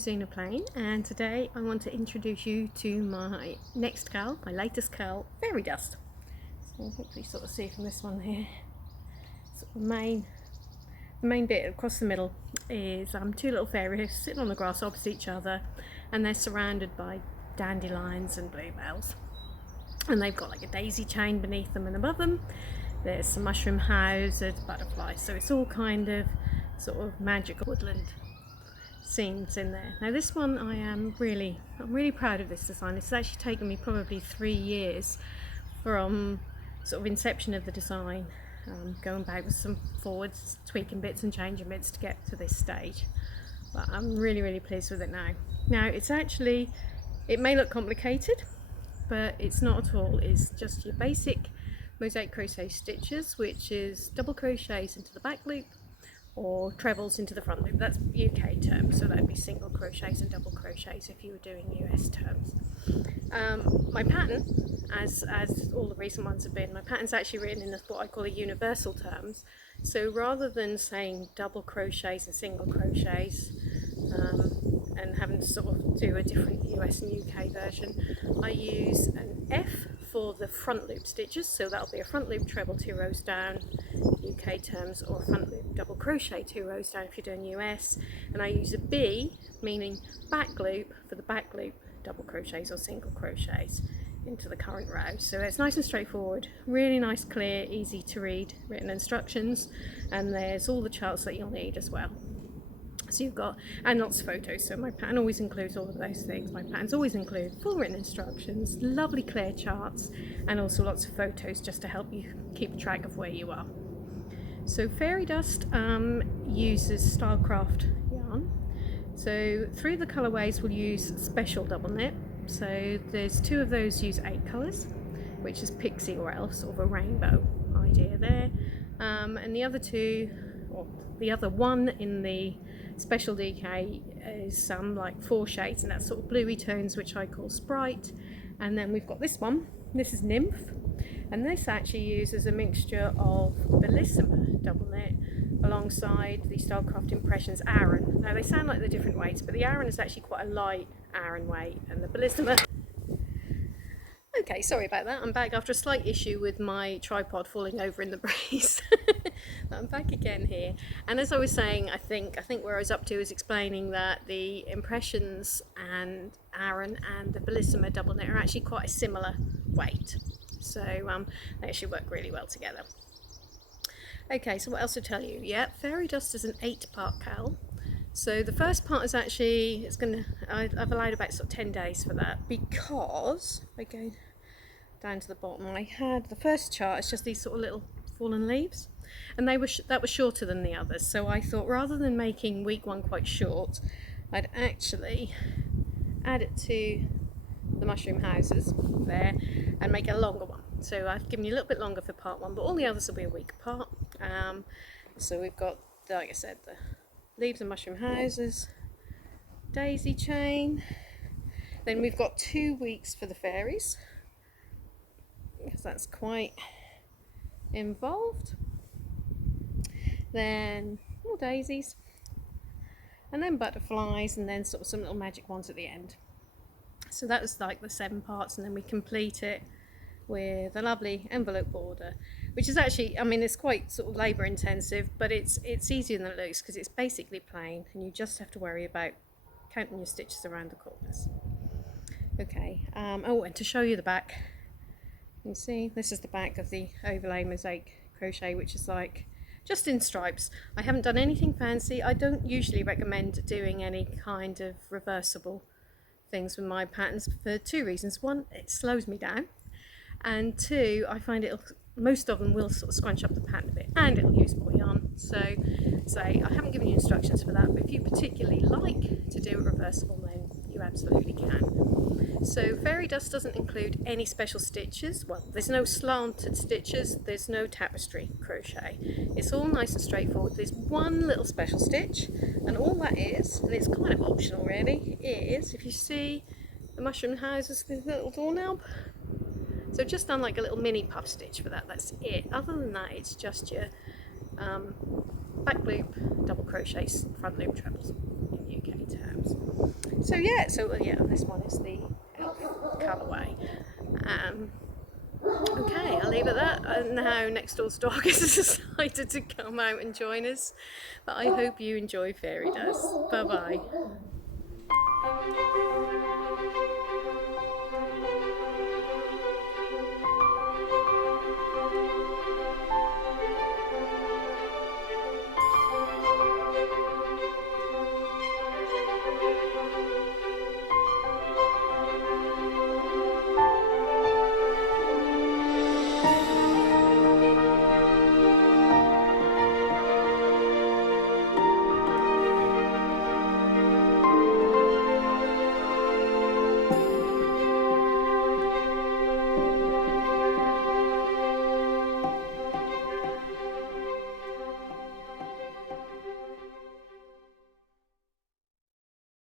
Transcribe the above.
Rosina Plain, and today I want to introduce you to my next curl, my latest curl, Fairy Dust. So hopefully sort of see from this one here, sort of the main bit across the middle is two little fairies sitting on the grass opposite each other, and they're surrounded by dandelions and bluebells. And they've got like a daisy chain beneath them, and above them there's some mushroom houses, butterflies. So it's all kind of sort of magical woodland scenes in there. Now this one I'm really proud of this design. It's actually taken me probably 3 years from sort of inception of the design, going back with some forwards, tweaking bits and changing bits to get to this stage. But I'm really pleased with it now. Now it's actually, it may look complicated, but it's not at all. It's just your basic mosaic crochet stitches, which is double crochets into the back loop or trebles into the front loop. That's UK terms, so that would be single crochets and double crochets if you were doing US terms. My pattern, as all the recent ones have been, my pattern's actually written in what I call a universal terms. So rather than saying double crochets and single crochets and having to sort of do a different US and UK version, I use an F for the front loop stitches, so that'll be a front loop treble 2 rows down UK terms, or a front loop double crochet 2 rows down if you're doing US, and I use a B meaning back loop for the back loop double crochets or single crochets into the current row. So it's nice and straightforward, really nice, clear, easy to read written instructions, and there's all the charts that you'll need as well. So you've got, and lots of photos, so my pattern always includes all of those things. My patterns always include full written instructions, lovely clear charts, and also lots of photos just to help you keep track of where you are. So Fairy Dust uses Stylecraft yarn. So 3 of the colorways will use special double knit. So there's 2 of those use 8 colours, which is pixie or elf, sort of a rainbow idea there. And the other 2, or the other one in the special DK is some like 4 shades, and that's sort of bluey tones, which I call Sprite. And then we've got this one, this is Nymph, and this actually uses a mixture of Bellissima double knit alongside the Stylecraft Impressions Aran. Now they sound like they're different weights, but the Aran is actually quite a light Aran weight, and the Bellissima... Okay, sorry about that. I'm back after a slight issue with my tripod falling over in the breeze. But I'm back again here. And as I was saying, I think where I was up to is explaining that the Impressions and Aran and the Bellissima double knit are actually quite a similar weight. So they actually work really well together. Okay, so what else to tell you? Yeah, Fairy Dust is an 8-part curl. So the first part is actually, I've allowed about sort of 10 days for that, because I go down to the bottom, I had the first chart, it's just these sort of little fallen leaves, and that was shorter than the others. So I thought rather than making week 1 quite short, I'd actually add it to the mushroom houses there and make it a longer one. So I've given you a little bit longer for part 1, but all the others will be a week apart. So we've got, like I said, the leaves and mushroom houses, daisy chain. Then we've got 2 weeks for the fairies, because that's quite involved. Then more daisies, and then butterflies, and then sort of some little magic ones at the end. So that was like the 7 parts, and then we complete it with a lovely envelope border, which is actually, I mean, it's quite sort of labour intensive, but it's easier than it looks, because it's basically plain and you just have to worry about counting your stitches around the corners. Okay, oh, and to show you the back, you see this is the back of the overlay mosaic crochet, which is like just in stripes. I haven't done anything fancy. I don't usually recommend doing any kind of reversible things with my patterns for 2 reasons. 1, it slows me down, and 2, I find most of them will sort of scrunch up the pattern a bit, and it'll use more yarn. So I haven't given you instructions for that, but if you particularly like to do a reversible, then you absolutely can. So Fairy Dust doesn't include any special stitches. Well, there's no slanted stitches, there's no tapestry crochet. It's all nice and straightforward. There's 1 little special stitch, and all that is, and it's kind of optional really, is, if you see the mushroom houses, this little doorknob. So just done like a little mini puff stitch for that, that's it. Other than that, it's just your back loop, double crochets, front loop trebles in UK terms. So yeah, this one is the Elf colorway. Okay, I'll leave it at that. And now next door dog has decided to come out and join us. But I hope you enjoy fairy dust. Bye bye.